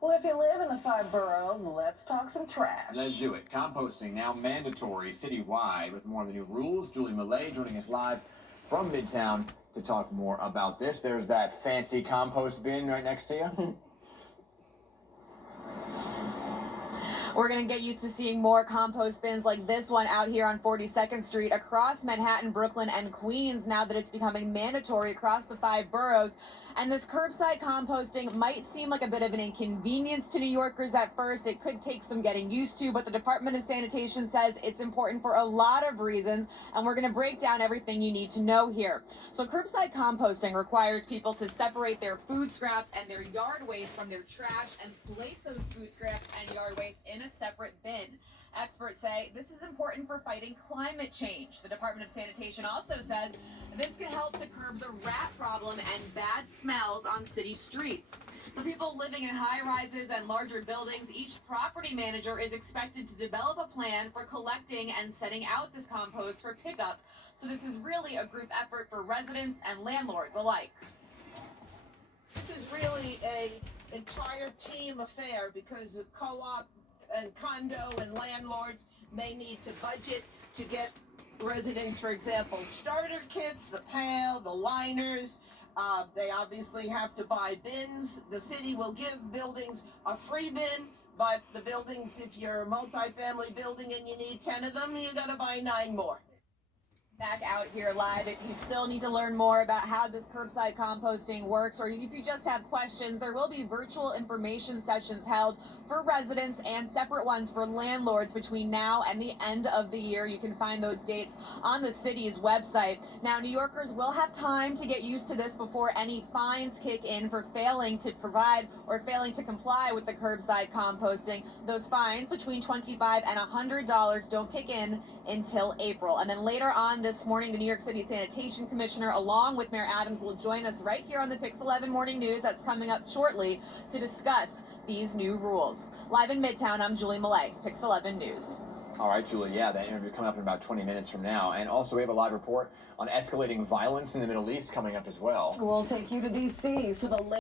Well, if you live in the 5 boroughs, let's talk some trash. Let's do it. Composting now mandatory citywide with more of the new rules. Julie Millet joining us live from Midtown to talk more about this. There's that fancy compost bin right next to you. We're going to get used to seeing more compost bins like this one out here on 42nd Street across Manhattan, Brooklyn, and Queens now that it's becoming mandatory across the 5 boroughs. And this curbside composting might seem like a bit of an inconvenience to New Yorkers at first. It could take some getting used to, but the Department of Sanitation says it's important for a lot of reasons, and we're going to break down everything you need to know here. So curbside composting requires people to separate their food scraps and their yard waste from their trash and place those food scraps and yard waste in a separate bin. Experts say this is important for fighting climate change. The Department of Sanitation also says this can help to curb the rat problem and bad smells on city streets. For people living in high-rises and larger buildings, each property manager is expected to develop a plan for collecting and setting out this compost for pickup. So this is really a group effort for residents and landlords alike. This is really an entire team affair because the co-op and condo and landlords may need to budget to get residents, for example, starter kits, the pail, the liners. They obviously have to buy bins. The city will give buildings a free bin, but the buildings, if you're a multi-family building and you need 10 of them, you got to buy 9 more. Back out here live. If you still need to learn more about how this curbside composting works, or if you just have questions, there will be virtual information sessions held for residents and separate ones for landlords between now and the end of the year. You can find those dates on the city's website. Now, New Yorkers will have time to get used to this before any fines kick in for failing to provide or failing to comply with the curbside composting. Those fines between $25 and $100 don't kick in until April. And then later on this morning, the New York City Sanitation Commissioner, along with Mayor Adams, will join us right here on the Pix 11 Morning News. That's coming up shortly to discuss these new rules. Live in Midtown, I'm Julie Millet, Pix 11 News. All right, Julie, yeah, that interview coming up in about 20 minutes from now. And also we have a live report on escalating violence in the Middle East coming up as well. We'll take you to D.C. for the latest.